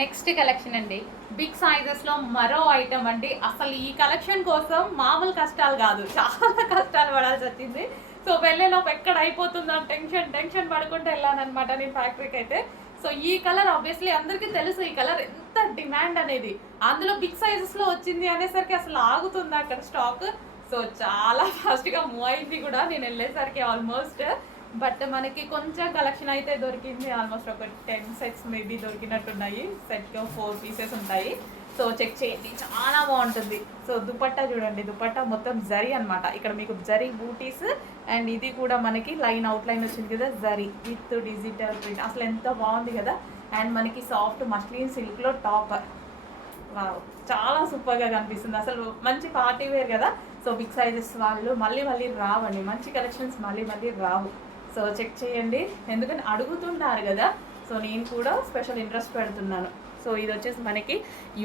Next collection అండి, big సైజెస్లో మరో item అండి. అసలు ఈ కలెక్షన్ కోసం మామూలు కష్టాలు కాదు, చాలా కష్టాలు పడాల్సి వచ్చింది. సో వెళ్ళేలోపు ఎక్కడ అయిపోతుందో టెన్షన్ పడుకుంటూ వెళ్ళానమాట నేను ఫ్యాక్టరీకి అయితే. సో ఈ కలర్ ఆబ్వియస్లీ అందరికీ తెలుసు, ఈ కలర్ ఎంత డిమాండ్ అనేది. అందులో బిగ్ సైజెస్లో వచ్చింది అనేసరికి అసలు ఆగుతుంది అక్కడ స్టాక్. సో చాలా ఫాస్ట్గా మూవ్ అయింది కూడా నేను వెళ్ళేసరికి ఆల్మోస్ట్. బట్ మనకి కొంచెం కలెక్షన్ అయితే దొరికింది. ఆల్మోస్ట్ ఒక 10 సెట్స్ మేబీ దొరికినట్టున్నాయి. సెట్కి 4 పీసెస్ ఉంటాయి. సో చెక్ చేయండి, చాలా బాగుంటుంది. సో దుపట్టా చూడండి, దుపట్టా మొత్తం జరీ అనమాట. ఇక్కడ మీకు జరీ బూటీస్ అండ్ ఇది కూడా మనకి లైన్ అవుట్ లైన్ వచ్చింది కదా, జరీ విత్ డిజిటల్ ప్రింట్. అసలు ఎంత బాగుంది కదా. అండ్ మనకి సాఫ్ట్ మస్లిన్ సిల్క్లో టాప్, చాలా సూపర్గా కనిపిస్తుంది. అసలు మంచి పార్టీ వేర్ కదా. సో బిగ్ సైజెస్ వాళ్ళు మళ్ళీ రావండి, మంచి కలెక్షన్స్ మళ్ళీ రావు. సో చెక్ చేయండి, ఎందుకంటే అడుగుతున్నారు కదా. సో నేను కూడా స్పెషల్ ఇంట్రెస్ట్ పెడుతున్నాను. సో ఇది వచ్చేసి మనకి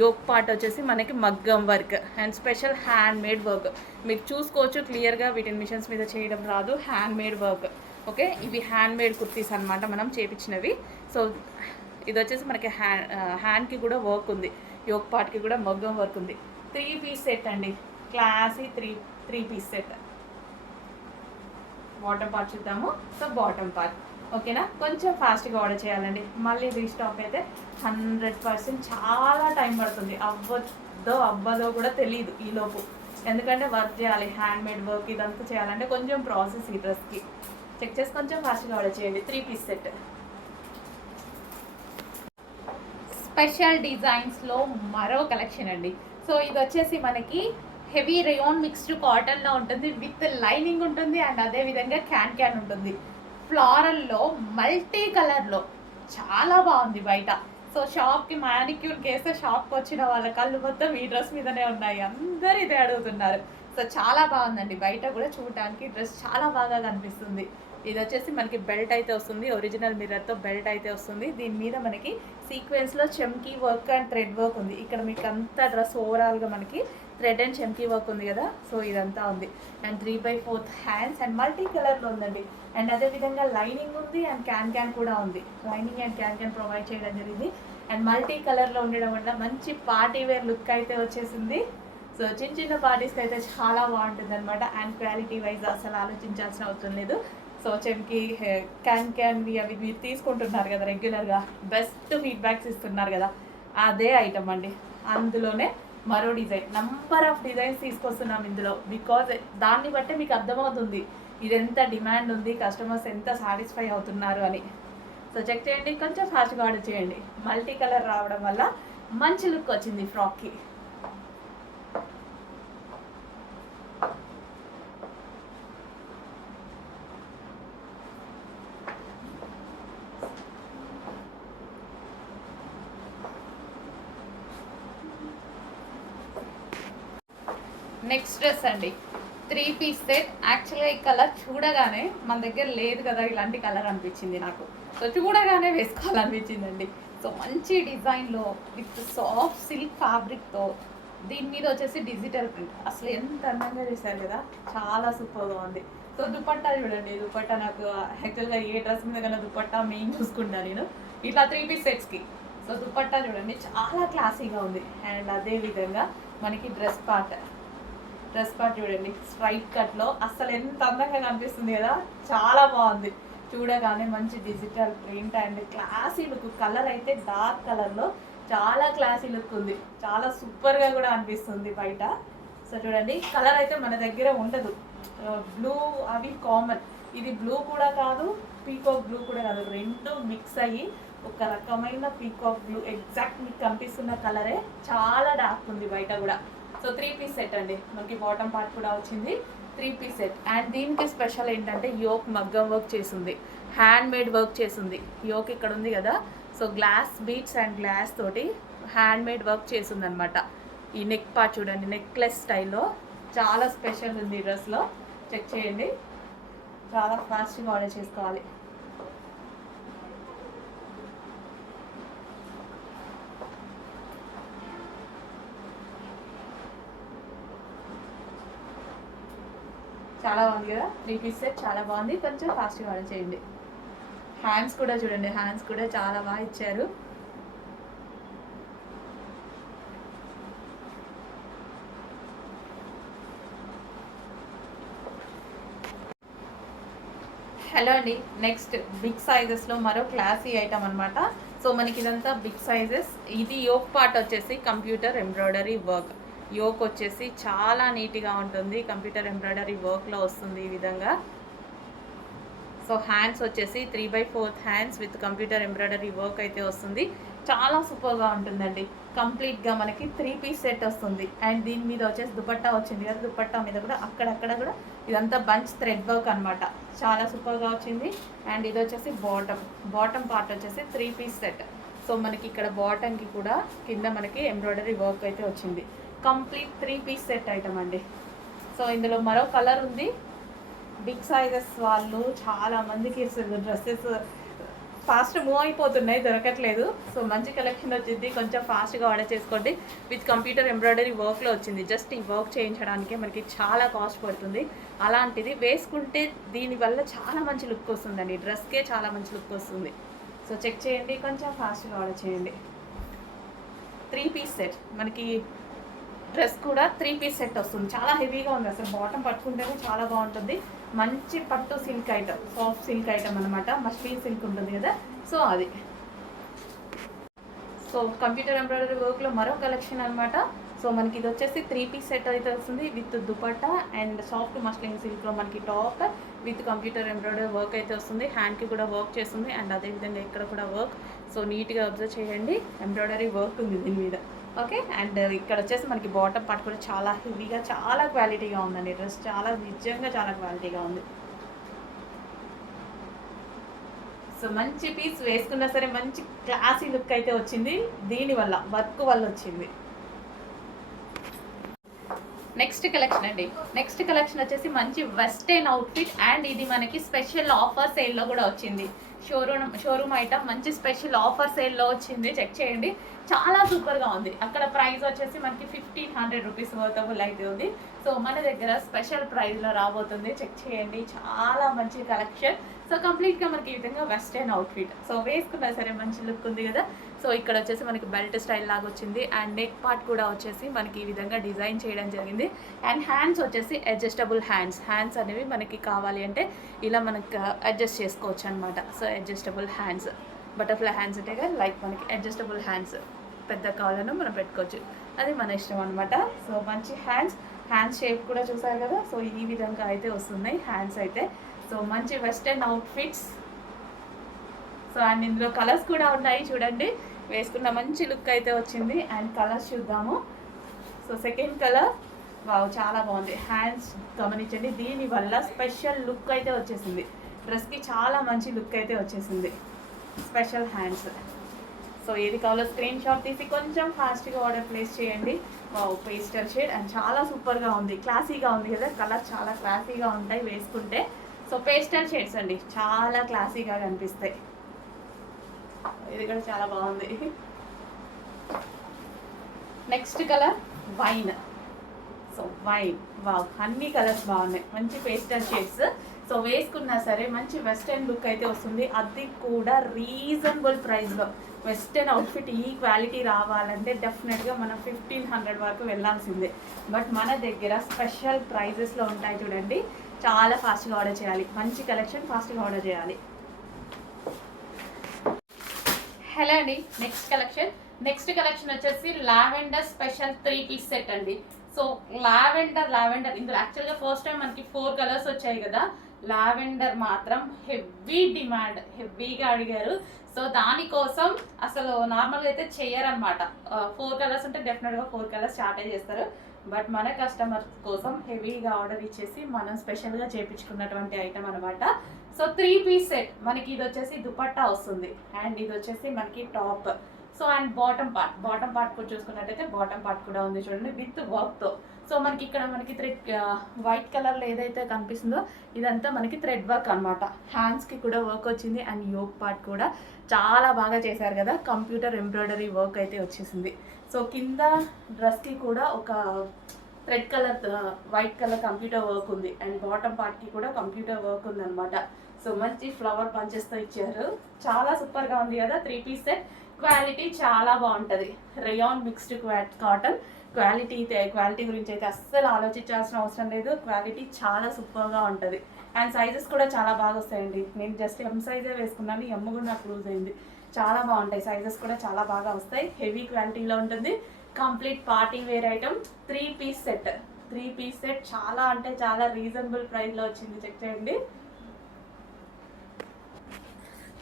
యోక్ పార్ట్ వచ్చేసి మనకి మగ్గం work and special hand made work. మీరు చూసుకోవచ్చు క్లియర్గా, వీటిని మిషన్స్ మీద చేయడం రాదు, హ్యాండ్ మేడ్ వర్క్. ఓకే, ఇవి హ్యాండ్ మేడ్ కుర్తీస్ అనమాట, మనం చేపించినవి. సో ఇది వచ్చేసి మనకి హ్యాండ్కి కూడా వర్క్ ఉంది, యోక్ పార్ట్కి కూడా మగ్గం వర్క్ ఉంది. 3 పీస్ సెట్ అండి, classy 3 piece set. Bottom part చూద్దాము. సో బాటమ్ పార్ట్ ఓకేనా, కొంచెం ఫాస్ట్గా ఆర్డర్ చేయాలండి. మళ్ళీ రీస్టాక్ అయితే 100% చాలా టైం పడుతుంది. అవ్వదో కూడా తెలియదు ఈలోపు, ఎందుకంటే వర్క్ చేయాలి, హ్యాండ్ మేడ్ వర్క్ ఇదంతా చేయాలంటే కొంచెం ప్రాసెస్ ఈ డ్రెస్కి. చెక్ చేసి కొంచెం ఫాస్ట్గా ఆర్డర్ చేయండి. 3 పీస్ సెట్, స్పెషల్ డిజైన్స్లో మరో కలెక్షన్ అండి. సో ఇది వచ్చేసి మనకి హెవీ రేయాన్ మిక్స్డ్ కాటన్లో ఉంటుంది, విత్ లైనింగ్ ఉంటుంది అండ్ అదేవిధంగా క్యాన్ ఉంటుంది. ఫ్లారల్లో మల్టీ కలర్లో చాలా బాగుంది బయట. సో షాప్కి మ్యానిక్యూర్ కేస్తే షాప్కి వచ్చిన వాళ్ళ కళ్ళు మొత్తం ఈ డ్రెస్ మీదనే ఉన్నాయి, అందరు ఇదే అడుగుతున్నారు. సో చాలా బాగుందండి, బయట కూడా చూడటానికి డ్రెస్ చాలా బాగా కనిపిస్తుంది. ఇది వచ్చేసి మనకి బెల్ట్ అయితే వస్తుంది, ఒరిజినల్ మిర్రర్తో బెల్ట్ అయితే వస్తుంది. దీని మీద మనకి సీక్వెన్స్లో చెమ్కీ వర్క్ అండ్ థ్రెడ్ వర్క్ ఉంది. ఇక్కడ మీకు అంతా డ్రెస్ ఓవరాల్గా మనకి థ్రెడ్ అండ్ చెమ్కీ వర్క్ ఉంది కదా. సో ఇదంతా ఉంది అండ్ 3/4 హ్యాండ్స్ అండ్ మల్టీ కలర్లో ఉందండి. అండ్ అదేవిధంగా లైనింగ్ ఉంది అండ్ క్యాన్ కూడా ఉంది. లైనింగ్ అండ్ క్యాన్ ప్రొవైడ్ చేయడం జరిగింది. అండ్ మల్టీ కలర్లో ఉండడం వల్ల మంచి పార్టీ వేర్ లుక్ అయితే వచ్చేసింది. సో చిన్న పార్టీస్కి అయితే చాలా బాగుంటుంది అనమాట. అండ్ క్వాలిటీ వైజ్ అసలు ఆలోచించాల్సిన అవసరం లేదు. సో చెమ్కి క్యాన్వి అవి మీరు తీసుకుంటున్నారు కదా రెగ్యులర్గా, బెస్ట్ ఫీడ్బ్యాక్స్ ఇస్తున్నారు కదా, అదే ఐటమ్ అండి. అందులోనే మరో డిజైన్, నంబర్ ఆఫ్ డిజైన్స్ తీసుకొస్తున్నాం ఇందులో. బికాజ్ దాన్ని బట్టే మీకు అర్థమవుతుంది ఇది ఎంత డిమాండ్ ఉంది, కస్టమర్స్ ఎంత సాటిస్ఫై అవుతున్నారు అని. సో చెక్ చేయండి, కొంచెం ఫాస్ట్గా ఆర్డర్ చేయండి. మల్టీ కలర్ రావడం వల్ల మంచి లుక్ వచ్చింది ఫ్రాక్కి. నెక్స్ట్ డ్రెస్ అండి, 3 పీస్ సెట్. యాక్చువల్గా ఈ కలర్ చూడగానే మన దగ్గర లేదు కదా ఇలాంటి కలర్ అనిపించింది నాకు. సో చూడగానే వేసుకోవాలనిపించిందండి. సో మంచి డిజైన్లో విత్ సాఫ్ట్ సిల్క్ ఫ్యాబ్రిక్తో, దీని మీద వచ్చేసి డిజిటల్ ప్రింట్. అసలు ఎంత అందంగా చేశారు కదా, చాలా సూపర్గా ఉంది. సో దుపట్టా చూడండి, దుపట్టా నాకు యాక్చువల్గా ఏ డ్రెస్ మీద కన్నా దుపట్టా మెయిన్ చూసుకుంటాను నేను ఇట్లా 3 పీస్ సెట్స్కి. సో దుపట్టా చూడండి చాలా క్లాసీగా ఉంది. అండ్ అదేవిధంగా మనకి డ్రెస్ పార్ట్ చూడండి స్ట్రైట్ కట్లో, అసలు ఎంత అందంగా కనిపిస్తుంది కదా, చాలా బాగుంది. చూడగానే మంచి digital print and classy look. Colour అయితే డార్క్ కలర్లో చాలా క్లాసీ లుక్ ఉంది, చాలా సూపర్గా కూడా అనిపిస్తుంది బయట. సో చూడండి కలర్ అయితే మన దగ్గర ఉండదు, బ్లూ అవి కామన్, ఇది బ్లూ కూడా కాదు, పీకాక్ బ్లూ కూడా కాదు, రెండు మిక్స్ అయ్యి ఒక రకమైన పీకాక్ బ్లూ. ఎగ్జాక్ట్ మీకు కనిపిస్తున్న కలరే చాలా డార్క్ ఉంది బయట కూడా. సో 3 పీస్ సెట్ అండి, మనకి బాటమ్ పార్ట్ కూడా వచ్చింది. 3 పీస్ సెట్. అండ్ దీనికి స్పెషల్ ఏంటంటే యోక్ మగ్గం వర్క్ చేసింది, హ్యాండ్ మేడ్ వర్క్ చేసింది. యోక్ ఇక్కడ ఉంది కదా, so glass beads and glass తోటి హ్యాండ్ మేడ్ వర్క్ చేసింది అనమాట. ఈ నెక్ పార్ట్ చూడండి, నెక్లెస్ స్టైల్లో చాలా స్పెషల్ ఉంది ఈ డ్రెస్లో. చెక్ చేయండి, చాలా ఫాస్ట్గా ఆర్డర్ చేసుకోవాలి. చాలా బాగుంది కదా, 3 పీస్ సెట్ చాలా బాగుంది. కొంచెం ఫాస్ట్గా ఆర్డర్ చేయండి. హ్యాండ్స్ కూడా చూడండి, హ్యాండ్స్ కూడా చాలా బాగా ఇచ్చారు. హలో అండి, నెక్స్ట్ బిగ్ సైజెస్లో మరో క్లాసీ ఐటమ్ అనమాట. సో మనకి ఇదంతా బిగ్ సైజెస్. ఇది యోక్ పార్ట్ వచ్చేసి కంప్యూటర్ ఎంబ్రాయిడరీ వర్క్. యోక్ వచ్చేసి చాలా నీట్గా ఉంటుంది, కంప్యూటర్ ఎంబ్రాయిడరీ వర్క్లో వస్తుంది ఈ విధంగా. సో హ్యాండ్స్ వచ్చేసి 3/4 hands with computer embroidery work అయితే వస్తుంది. చాలా సూపర్గా ఉంటుందండి. కంప్లీట్గా మనకి 3 పీస్ సెట్ వస్తుంది. అండ్ దీని మీద వచ్చేసి దుపట్టా వచ్చింది కదా, దుపట్టా మీద కూడా అక్కడక్కడ కూడా ఇదంతా బంచ్ థ్రెడ్ వర్క్ అనమాట. చాలా సూపర్గా వచ్చింది. అండ్ ఇది వచ్చేసి బాటమ్ పార్ట్ వచ్చేసి 3 పీస్ సెట్. సో మనకి ఇక్కడ బాటమ్కి కూడా కింద మనకి ఎంబ్రాయిడరీ వర్క్ అయితే వచ్చింది. కంప్లీట్ 3 పీస్ సెట్ ఐటమ్ అండి. సో ఇందులో మరో కలర్ ఉంది. బిగ్ సైజెస్ వాళ్ళు చాలా మందికి డ్రెస్సెస్ ఫాస్ట్ మూవ్ అయిపోతున్నాయి, దొరకట్లేదు. సో మంచి కలెక్షన్ వచ్చింది, కొంచెం ఫాస్ట్గా ఆర్డర్ చేసుకోండి. విత్ కంప్యూటర్ ఎంబ్రాయిడరీ వర్క్లో వచ్చింది. జస్ట్ ఈ వర్క్ చేయించడానికే మనకి చాలా కాస్ట్ పడుతుంది. అలాంటిది వేసుకుంటే దీనివల్ల చాలా మంచి లుక్ వస్తుందండి, డ్రెస్కే చాలా మంచి లుక్ వస్తుంది. సో చెక్ చేయండి, కొంచెం ఫాస్ట్గా ఆర్డర్ చేయండి. 3 పీస్ సెట్ మనకి డ్రెస్ కూడా 3 పీస్ సెట్ వస్తుంది. చాలా హెవీగా ఉంది, అసలు బాటమ్ పట్టుకుంటేనే చాలా బాగుంటుంది. మంచి పట్టు silk item, soft silk item అనమాట. మస్లిన్ సిల్క్ ఉంటుంది కదా, సో అది. సో కంప్యూటర్ ఎంబ్రాయిడరీ వర్క్లో మరో కలెక్షన్ అనమాట. సో మనకి ఇది వచ్చేసి 3 పీస్ సెట్ అయితే వస్తుంది with dupatta and soft muslin సిల్క్లో మనకి top with computer embroidery work అయితే వస్తుంది. హ్యాండ్కి కూడా వర్క్ చేస్తుంది అండ్ అదేవిధంగా ఇక్కడ కూడా వర్క్. సో నీట్గా అబ్జర్వ్ చేయండి, ఎంబ్రాయిడరీ వర్క్ ఉంది దీని మీద. ఓకే, అండ్ ఇక్కడ వచ్చేసి మనకి బాటమ్ పార్ట్ కూడా చాలా హెవీగా, చాలా క్వాలిటీగా ఉందండి. డ్రెస్ చాలా నిజంగా చాలా క్వాలిటీగా ఉంది. సో మంచి పీస్ వేసుకున్నా సరే మంచి క్లాసీ లుక్ అయితే వచ్చింది, దీనివల్ల వర్క్ వల్ల వచ్చింది. నెక్స్ట్ కలెక్షన్ అండి. నెక్స్ట్ కలెక్షన్ వచ్చేసి మంచి వెస్టర్న్ అవుట్ఫిట్ అండ్ ఇది మనకి స్పెషల్ ఆఫర్ సేల్లో కూడా వచ్చింది. షోరూమ్ ఐటమ్ మంచి స్పెషల్ ఆఫర్ సేల్లో వచ్చింది, చెక్ చేయండి. చాలా సూపర్గా ఉంది. అక్కడ ప్రైస్ వచ్చేసి మనకి 1500 రూపీస్ వర్తబుల్ అయితే ఉంది. సో మన దగ్గర స్పెషల్ ప్రైస్లో రాబోతుంది, చెక్ చేయండి. చాలా మంచి కలెక్షన్. సో కంప్లీట్గా మనకి ఈ విధంగా వెస్టర్న్ అవుట్ఫిట్. సో వేసుకున్నా సరే మంచి లుక్ ఉంది కదా. సో ఇక్కడ వచ్చేసి మనకి బెల్ట్ స్టైల్ లాగా వచ్చింది అండ్ నెక్ పార్ట్ కూడా వచ్చేసి మనకి ఈ విధంగా డిజైన్ చేయడం జరిగింది. అండ్ హ్యాండ్స్ వచ్చేసి అడ్జస్టబుల్ హ్యాండ్స్ అనేవి మనకి కావాలి అంటే ఇలా మనకి అడ్జస్ట్ చేసుకోవచ్చు అనమాట. So adjustable hands, butterfly hands అంటే కదా, లైక్ మనకి అడ్జస్టబుల్ హ్యాండ్స్ పెద్ద కావాలన్నా మనం పెట్టుకోవచ్చు, అది మన ఇష్టం అనమాట. సో మంచి హ్యాండ్స్ షేప్ కూడా చూసారు కదా. సో ఈ విధంగా అయితే వస్తున్నాయి హ్యాండ్స్ అయితే. సో మంచి వెస్టర్న్ అవుట్ఫిట్స్. సో అండ్ ఇందులో కలర్స్ కూడా ఉన్నాయి చూడండి. వేసుకున్న మంచి లుక్ అయితే వచ్చింది. అండ్ కలర్స్ చూద్దాము. సో సెకండ్ కలర్, వావ్ చాలా బాగుంది. హ్యాండ్స్ గమనించండి, దీనివల్ల స్పెషల్ లుక్ అయితే వచ్చేసింది. డ్రెస్కి చాలా మంచి లుక్ అయితే వచ్చేసింది, స్పెషల్ హ్యాండ్స్. సో ఏది కావాలో స్క్రీన్ షాట్ తీసి కొంచెం ఫాస్ట్గా ఆర్డర్ ప్లేస్ చేయండి. వావ్ పేస్టల్ షేడ్ అండ్ చాలా సూపర్గా ఉంది, క్లాసీగా ఉంది కదా. కలర్ చాలా క్లాసీగా ఉంటాయి వేసుకుంటే. సో పేస్టల్ షేడ్స్ అండి, చాలా క్లాసీగా కనిపిస్తాయి. ఇది కూడా చాలా బాగుంది. Next colour wine. So wine, wow అన్ని కలర్స్ బాగున్నాయి, మంచి పేస్టల్ షేడ్స్. సో వేసుకున్నా సరే మంచి వెస్టర్న్ లుక్ అయితే వస్తుంది, అది కూడా రీజనబుల్ ప్రైస్లో. వెస్టర్న్ అవుట్ఫిట్ ఈ క్వాలిటీ రావాలంటే డెఫినెట్గా మనం 1500 వరకు వెళ్ళాల్సిందే. బట్ మన దగ్గర స్పెషల్ ప్రైజెస్లో ఉంటాయి చూడండి. చాలా ఫాస్ట్గా ఆర్డర్ చేయాలి, మంచి కలెక్షన్ ఫాస్ట్గా ఆర్డర్ చేయాలి. హలో అండి, నెక్స్ట్ కలెక్షన్ వచ్చేసి లావెండర్ స్పెషల్ 3 పీస్ సెట్ అండి. సో లావెండర్ ఇందులో యాక్చువల్గా ఫస్ట్ టైం మనకి 4 కలర్స్ వచ్చాయి కదా. లావెండర్ మాత్రం హెవీ డిమాండ్, హెవీగా అడిగారు. సో దానికోసం అసలు నార్మల్గా అయితే చేయరనమాట. 4 కలర్స్ ఉంటే డెఫినెట్గా 4 కలర్స్ స్టార్ట్ చేస్తారు. బట్ మన కస్టమర్స్ కోసం హెవీగా ఆర్డర్ ఇచ్చేసి మనం స్పెషల్గా చేయించుకున్నటువంటి ఐటమ్ అనమాట. సో 3 పీస్ సెట్ మనకి ఇది వచ్చేసి దుపట్టా వస్తుంది అండ్ ఇది వచ్చేసి మనకి top. So and bottom part కూడా చూసుకున్నట్టయితే బాటమ్ పార్ట్ కూడా ఉంది చూడండి విత్ వర్క్తో. సో మనకి ఇక్కడ మనకి థ్రెడ్ వైట్ కలర్లో ఏదైతే కనిపిస్తుందో ఇదంతా మనకి థ్రెడ్ వర్క్ అనమాట. హ్యాండ్స్కి కూడా వర్క్ వచ్చింది అండ్ యోక్ పార్ట్ కూడా చాలా బాగా చేశారు కదా. కంప్యూటర్ ఎంబ్రాయిడరీ వర్క్ అయితే వచ్చేసింది. సో కింద డ్రెస్కి కూడా ఒక thread colour white colour computer work ఉంది అండ్ బాటమ్ పార్ట్కి కూడా కంప్యూటర్ వర్క్ ఉంది అనమాట. సో మంచి ఫ్లవర్ పంచెస్తో ఇచ్చారు, చాలా సూపర్గా ఉంది కదా. 3 పీస్ సెట్. క్వాలిటీ చాలా బాగుంటుంది, రేయాన్ మిక్స్డ్ కాటన్. క్వాలిటీ గురించి అయితే అస్సలు ఆలోచించాల్సిన అవసరం లేదు, క్వాలిటీ చాలా సూపర్గా ఉంటుంది. అండ్ సైజెస్ కూడా చాలా బాగా వస్తాయండి. నేను జస్ట్ ఎం సైజే వేసుకున్నాను, ఎమ్ కూడా నాకు లూజ్ అయింది. చాలా బాగుంటాయి, సైజెస్ కూడా చాలా బాగా వస్తాయి. హెవీ క్వాలిటీలో ఉంటుంది. Complete party wear item. 3 piece set. 3 piece set చాలా అంటే చాలా రీజనబుల్ ప్రైస్లో వచ్చింది. చెక్ చేయండి.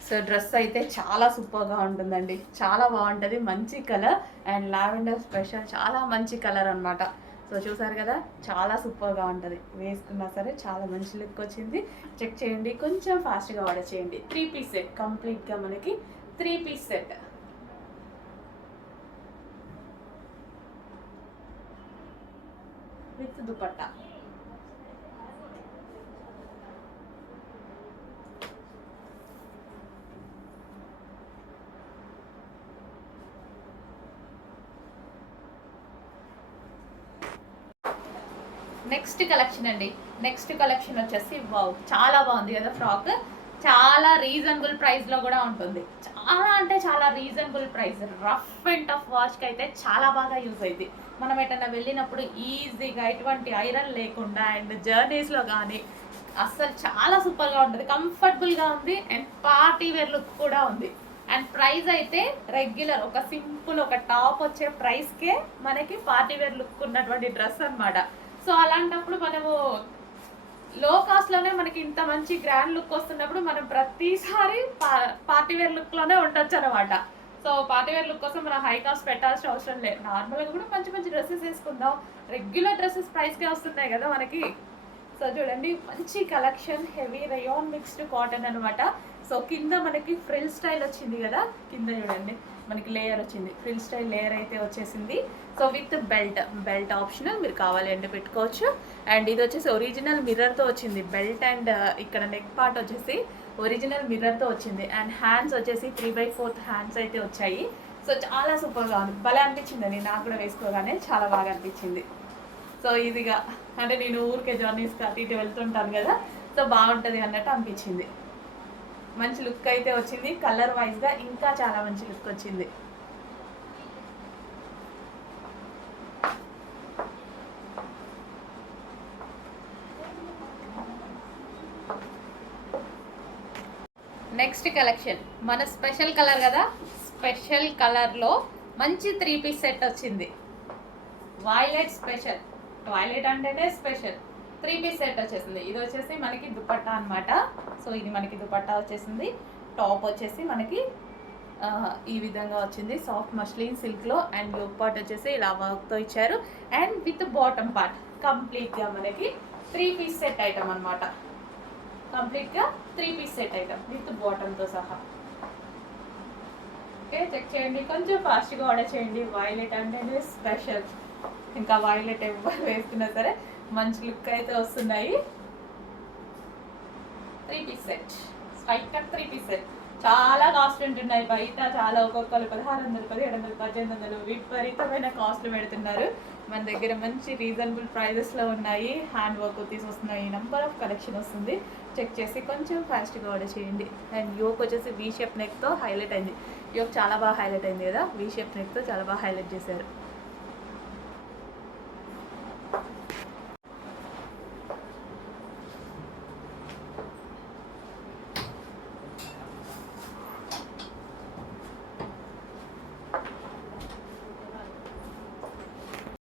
సో డ్రెస్ అయితే చాలా సూపర్గా ఉంటుందండి, చాలా బాగుంటుంది. మంచి కలర్ అండ్ లావెండర్ స్పెషల్, చాలా మంచి కలర్ అనమాట. సో చూసారు కదా, చాలా సూపర్గా ఉంటుంది. వేసుకున్నా సరే చాలా మంచి లుక్ వచ్చింది. చెక్ చేయండి, కొంచెం ఫాస్ట్గా ఆర్డర్ చేయండి. 3 పీస్ సెట్ కంప్లీట్గా మనకి 3 piece set with dupatta. Next collection అండి. నెక్స్ట్ కలెక్షన్ వచ్చేసి వావ్, చాలా బాగుంది కదా ఫ్రాక్. చాలా రీజనబుల్ ప్రైస్లో కూడా ఉంటుంది. చాలా అంటే చాలా reasonable price. Rough and tough వాష్కి అయితే చాలా బాగా యూజ్ అయింది. మనం ఎటన్నా వెళ్ళినప్పుడు ఈజీగా ఎటువంటి ఐరన్ లేకుండా అండ్ జర్నీస్లో కానీ అస్సలు చాలా సూపర్గా ఉంటుంది. కంఫర్టబుల్గా ఉంది అండ్ పార్టీ వేర్ లుక్ కూడా ఉంది. అండ్ ప్రైస్ అయితే రెగ్యులర్ ఒక సింపుల్ ఒక టాప్ వచ్చే ప్రైస్కే మనకి పార్టీ వేర్ లుక్ ఉన్నటువంటి డ్రెస్ అనమాట. సో అలాంటప్పుడు మనము లో కాస్ట్లోనే మనకి ఇంత మంచి గ్రాండ్ లుక్ వస్తున్నప్పుడు మనం ప్రతిసారి పార్టీ వేర్ లుక్లోనే ఉండొచ్చు అనమాట. సో పార్టీ వేర్ లుక్ కోసం మనం హై కాస్ట్ పెట్టాల్సిన అవసరం లేదు. నార్మల్గా కూడా మంచి మంచి డ్రెస్సెస్ వేసుకుందాం. రెగ్యులర్ డ్రెస్సెస్ ప్రైస్కే వస్తున్నాయి కదా మనకి. సో చూడండి, మంచి collection. Heavy rayon mixed cotton అనమాట. సో కింద మనకి ఫ్రిల్ స్టైల్ వచ్చింది కదా, కింద చూడండి మనకి లేయర్ వచ్చింది, ఫ్రిల్ స్టైల్ లేయర్ అయితే వచ్చేసింది. సో విత్ బెల్ట్ ఆప్షనల్, మీరు కావాలి అంటే పెట్టుకోవచ్చు. అండ్ ఇది వచ్చేసి ఒరిజినల్ మిర్రర్తో వచ్చింది బెల్ట్. అండ్ ఇక్కడ నెక్ పార్ట్ వచ్చేసి ఒరిజినల్ మిర్రర్తో వచ్చింది. అండ్ హ్యాండ్స్ వచ్చేసి 3/4 హ్యాండ్స్ అయితే వచ్చాయి. సో చాలా సూపర్గా ఉంది, భలే అనిపించిందండి. నాకు కూడా వేసుకోగానే చాలా బాగా అనిపించింది. సో ఇదిగా అంటే నేను ఊరికే జర్నీస్కి అటు ఇటు వెళ్తుంటాను కదా, సో బాగుంటుంది అన్నట్టు అనిపించింది. మంచి లుక్ అయితే వచ్చింది. కలర్ వైజ్గా ఇంకా చాలా మంచి లుక్ వచ్చింది. నెక్స్ట్ కలెక్షన్ మన స్పెషల్ కలర్ కదా, స్పెషల్ కలర్లో మంచి 3 పీస్ సెట్ వచ్చింది. వైలెట్ స్పెషల్, వైలెట్ అంటేనే స్పెషల్. 3 పీస్ సెట్ వచ్చేసింది. ఇది వచ్చేసి మనకి దుపట్టా అనమాట. సో ఇది మనకి దుపట్టా వచ్చేసింది. టాప్ వచ్చేసి మనకి ఈ విధంగా వచ్చింది, సాఫ్ట్ మస్లిన్ సిల్క్లో. అండ్ లుక్ పార్ట్ వచ్చేసి ఇలా వర్క్తో ఇచ్చారు. అండ్ విత్ బాటమ్ పార్ట్ కంప్లీట్గా మనకి 3 పీస్ సెట్ ఐటమ్ అనమాట. కంప్లీట్గా 3 పీస్ సెట్ ఐటమ్ విత్ బాటమ్తో సహా. ఓకే, చెక్ చేయండి, కొంచెం ఫాస్ట్గా ఆర్డర్ చేయండి. వైలెట్ అంటేనే స్పెషల్. ఇంకా వైలెట్ ఎవరు వేసుకున్నా సరే మంచి లుక్ అయితే వస్తున్నాయి. 3 piece set, straight cut 3 piece set. చాలా కాస్ట్ ఉంటున్నాయి బయట. చాలా ఒక్కొక్కరు 1600, 1700, 1800 విపరీతమైన కాస్ట్లు పెడుతున్నారు. మన దగ్గర మంచి రీజనబుల్ ప్రైజెస్లో ఉన్నాయి. హ్యాండ్ వర్క్ తీసుకొస్తున్నాయి. నెంబర్ ఆఫ్ కలెక్షన్ వస్తుంది. చెక్ చేసి కొంచెం ఫాస్ట్గా ఆర్డర్ చేయండి. అండ్ యోక్ వచ్చేసి వీ షేప్ నెక్తో హైలైట్ అయింది. యోక్ చాలా బాగా హైలైట్ అయింది కదా, వీ షేప్ నెక్తో చాలా బాగా హైలైట్ చేశారు.